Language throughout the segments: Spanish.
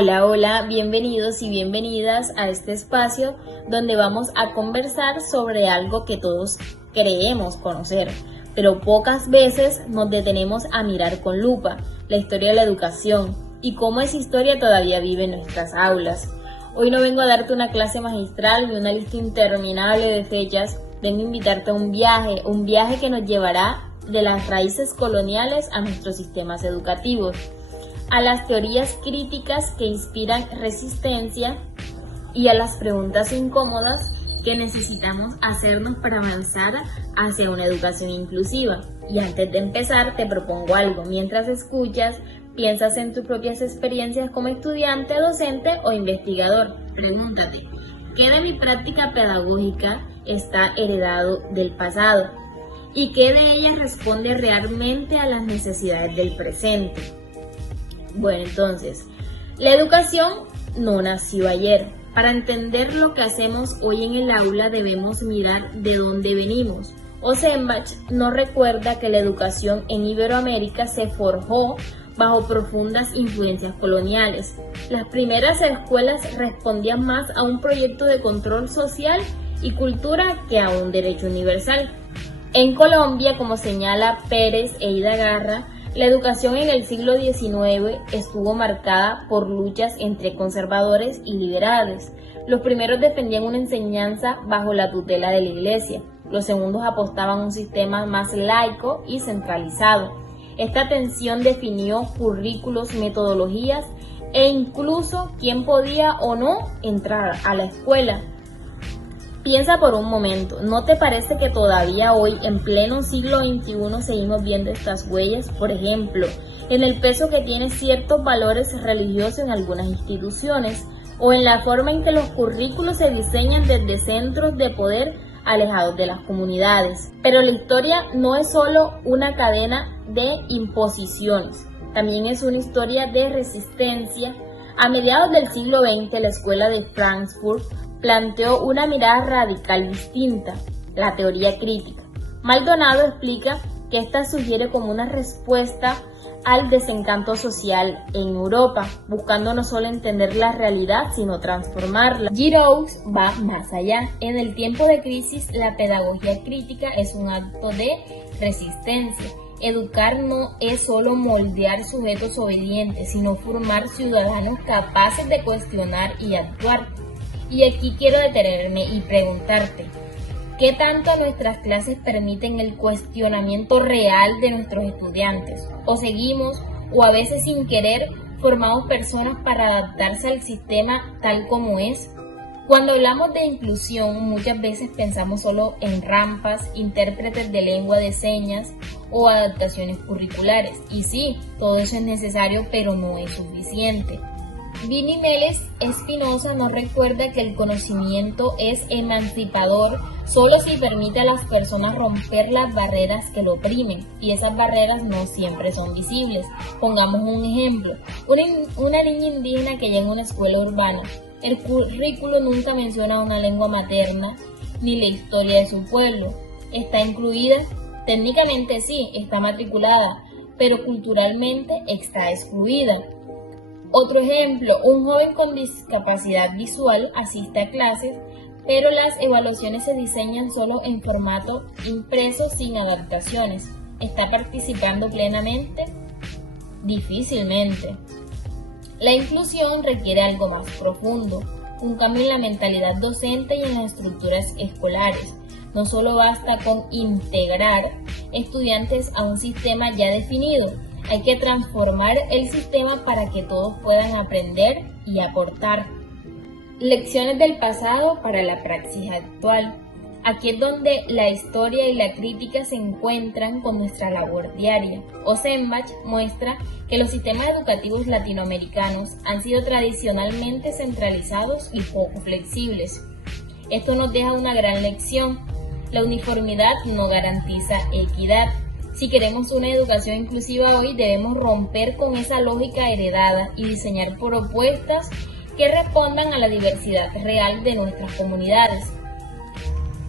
Hola, hola, bienvenidos y bienvenidas a este espacio donde vamos a conversar sobre algo que todos creemos conocer, pero pocas veces nos detenemos a mirar con lupa, la historia de la educación y cómo esa historia todavía vive en nuestras aulas. Hoy no vengo a darte una clase magistral ni una lista interminable de fechas, vengo a invitarte a un viaje que nos llevará de las raíces coloniales a nuestros sistemas educativos, a las teorías críticas que inspiran resistencia y a las preguntas incómodas que necesitamos hacernos para avanzar hacia una educación inclusiva. Y antes de empezar, te propongo algo. Mientras escuchas, piensas en tus propias experiencias como estudiante, docente o investigador. Pregúntate, ¿qué de mi práctica pedagógica está heredado del pasado? ¿Y qué de ella responde realmente a las necesidades del presente? Bueno, entonces, la educación no nació ayer. Para entender lo que hacemos hoy en el aula debemos mirar de dónde venimos. Ossenbach nos recuerda que la educación en Iberoamérica se forjó bajo profundas influencias coloniales. Las primeras escuelas respondían más a un proyecto de control social y cultura que a un derecho universal. En Colombia, como señala Pérez e Ida Garra, la educación en el siglo XIX estuvo marcada por luchas entre conservadores y liberales. Los primeros defendían una enseñanza bajo la tutela de la Iglesia. Los segundos apostaban a un sistema más laico y centralizado. Esta tensión definió currículos, metodologías e incluso quién podía o no entrar a la escuela. Piensa por un momento, ¿no te parece que todavía hoy, en pleno siglo XXI, seguimos viendo estas huellas? Por ejemplo, en el peso que tienen ciertos valores religiosos en algunas instituciones, o en la forma en que los currículos se diseñan desde centros de poder alejados de las comunidades. Pero la historia no es solo una cadena de imposiciones, también es una historia de resistencia. A mediados del siglo XX, la escuela de Frankfurt planteó una mirada radical distinta, la teoría crítica. Maldonado explica que esta sugiere como una respuesta al desencanto social en Europa, buscando no solo entender la realidad, sino transformarla. Giroux va más allá. En el tiempo de crisis, la pedagogía crítica es un acto de resistencia. Educar no es solo moldear sujetos obedientes, sino formar ciudadanos capaces de cuestionar y actuar. Y aquí quiero detenerme y preguntarte, ¿qué tanto nuestras clases permiten el cuestionamiento real de nuestros estudiantes? ¿O seguimos, o a veces sin querer, formamos personas para adaptarse al sistema tal como es? Cuando hablamos de inclusión, muchas veces pensamos solo en rampas, intérpretes de lengua de señas o adaptaciones curriculares. Y sí, todo eso es necesario, pero no es suficiente. Vini Meles Espinosa nos recuerda que el conocimiento es emancipador solo si permite a las personas romper las barreras que lo oprimen, y esas barreras no siempre son visibles. Pongamos un ejemplo, una niña indígena que llega a una escuela urbana. El currículo nunca menciona una lengua materna ni la historia de su pueblo. ¿Está incluida? Técnicamente sí, está matriculada, pero culturalmente está excluida. Otro ejemplo, un joven con discapacidad visual asiste a clases, pero las evaluaciones se diseñan solo en formato impreso sin adaptaciones. ¿Está participando plenamente? Difícilmente. La inclusión requiere algo más profundo, un cambio en la mentalidad docente y en las estructuras escolares. No solo basta con integrar estudiantes a un sistema ya definido, hay que transformar el sistema para que todos puedan aprender y aportar. Lecciones del pasado para la praxis actual. Aquí es donde la historia y la crítica se encuentran con nuestra labor diaria. Ossenbach muestra que los sistemas educativos latinoamericanos han sido tradicionalmente centralizados y poco flexibles. Esto nos deja una gran lección. La uniformidad no garantiza equidad. Si queremos una educación inclusiva hoy, debemos romper con esa lógica heredada y diseñar propuestas que respondan a la diversidad real de nuestras comunidades.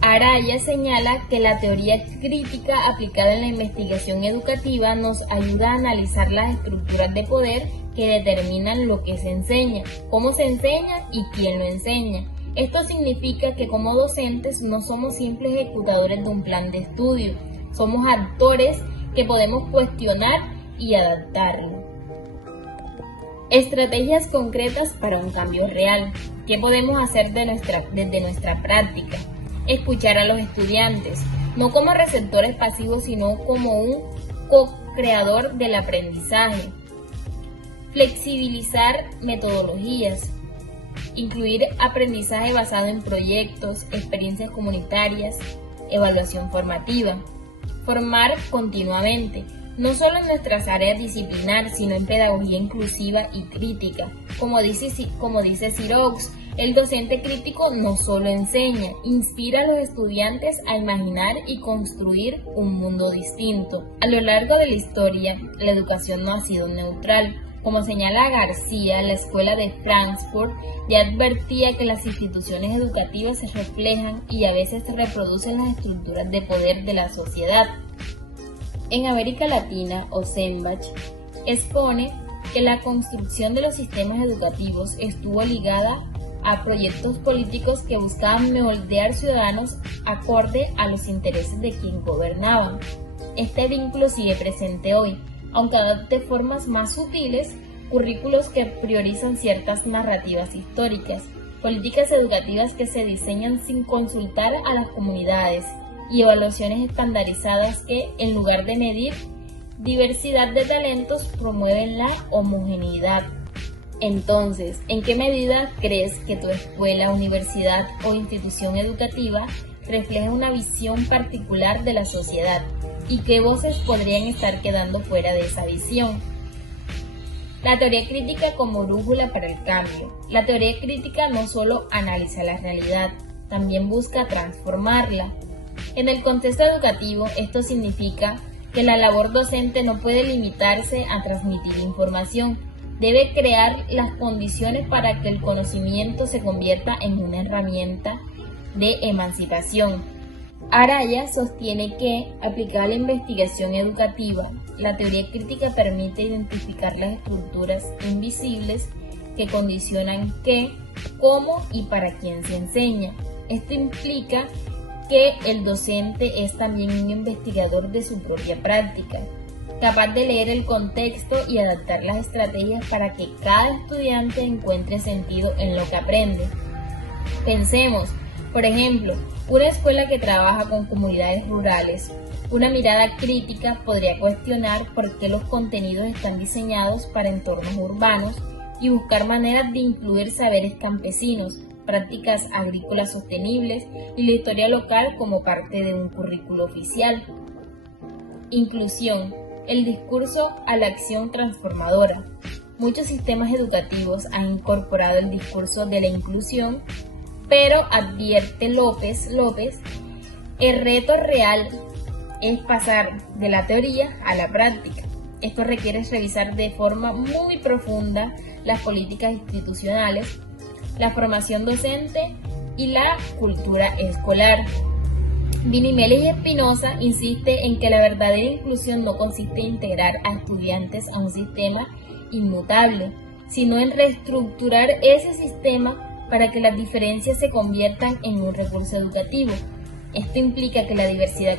Araya señala que la teoría crítica aplicada en la investigación educativa nos ayuda a analizar las estructuras de poder que determinan lo que se enseña, cómo se enseña y quién lo enseña. Esto significa que como docentes no somos simples ejecutadores de un plan de estudio, somos actores que podemos cuestionar y adaptarlo. Estrategias concretas para un cambio real. ¿Qué podemos hacer desde nuestra práctica? Escuchar a los estudiantes, no como receptores pasivos, sino como un co-creador del aprendizaje. Flexibilizar metodologías. Incluir aprendizaje basado en proyectos, experiencias comunitarias, evaluación formativa. Formar continuamente, no solo en nuestras áreas disciplinares, sino en pedagogía inclusiva y crítica. Como dice Sirox, el docente crítico no solo enseña, inspira a los estudiantes a imaginar y construir un mundo distinto. A lo largo de la historia, la educación no ha sido neutral. Como señala García, la Escuela de Frankfurt ya advertía que las instituciones educativas se reflejan y a veces reproducen las estructuras de poder de la sociedad. En América Latina, Ossenbach expone que la construcción de los sistemas educativos estuvo ligada a proyectos políticos que buscaban moldear ciudadanos acorde a los intereses de quien gobernaban. Este vínculo sigue presente hoy, aunque adopte formas más sutiles, currículos que priorizan ciertas narrativas históricas, políticas educativas que se diseñan sin consultar a las comunidades y evaluaciones estandarizadas que, en lugar de medir diversidad de talentos, promueven la homogeneidad. Entonces, ¿en qué medida crees que tu escuela, universidad o institución educativa refleja una visión particular de la sociedad? ¿Y qué voces podrían estar quedando fuera de esa visión? La teoría crítica como brújula para el cambio. La teoría crítica no solo analiza la realidad, también busca transformarla. En el contexto educativo, esto significa que la labor docente no puede limitarse a transmitir información, debe crear las condiciones para que el conocimiento se convierta en una herramienta de emancipación. Araya sostiene que, aplicada a la investigación educativa, la teoría crítica permite identificar las estructuras invisibles que condicionan qué, cómo y para quién se enseña. Esto implica que el docente es también un investigador de su propia práctica, capaz de leer el contexto y adaptar las estrategias para que cada estudiante encuentre sentido en lo que aprende. Pensemos, por ejemplo, una escuela que trabaja con comunidades rurales. Una mirada crítica podría cuestionar por qué los contenidos están diseñados para entornos urbanos y buscar maneras de incluir saberes campesinos, prácticas agrícolas sostenibles y la historia local como parte de un currículo oficial. Inclusión. El discurso a la acción transformadora. Muchos sistemas educativos han incorporado el discurso de la inclusión, pero advierte López, el reto real es pasar de la teoría a la práctica. Esto requiere revisar de forma muy profunda las políticas institucionales, la formación docente y la cultura escolar. Vinimeles y Espinosa insiste en que la verdadera inclusión no consiste en integrar a estudiantes a un sistema inmutable, sino en reestructurar ese sistema para que las diferencias se conviertan en un recurso educativo. Esto implica que la diversidad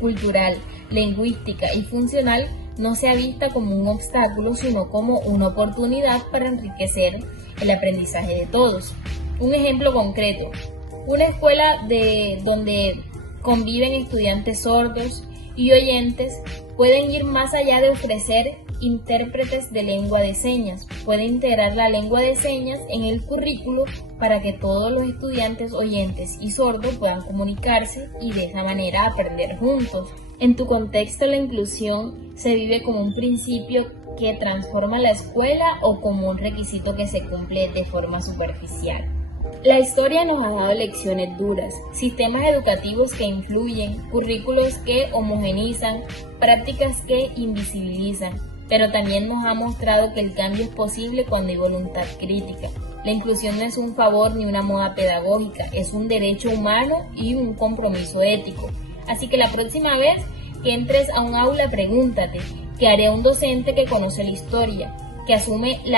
cultural, lingüística y funcional no sea vista como un obstáculo, sino como una oportunidad para enriquecer el aprendizaje de todos. Un ejemplo concreto, una escuela donde conviven estudiantes sordos y oyentes pueden ir más allá de ofrecer intérpretes de lengua de señas. Puede integrar la lengua de señas en el currículo para que todos los estudiantes oyentes y sordos puedan comunicarse y de esa manera aprender juntos. En tu contexto, la inclusión se vive como un principio que transforma la escuela o como un requisito que se cumple de forma superficial. La historia nos ha dado lecciones duras, sistemas educativos que influyen, currículos que homogenizan, prácticas que invisibilizan, pero también nos ha mostrado que el cambio es posible cuando hay voluntad crítica. La inclusión no es un favor ni una moda pedagógica, es un derecho humano y un compromiso ético. Así que la próxima vez que entres a un aula, pregúntate, ¿qué haría un docente que conoce la historia, que asume la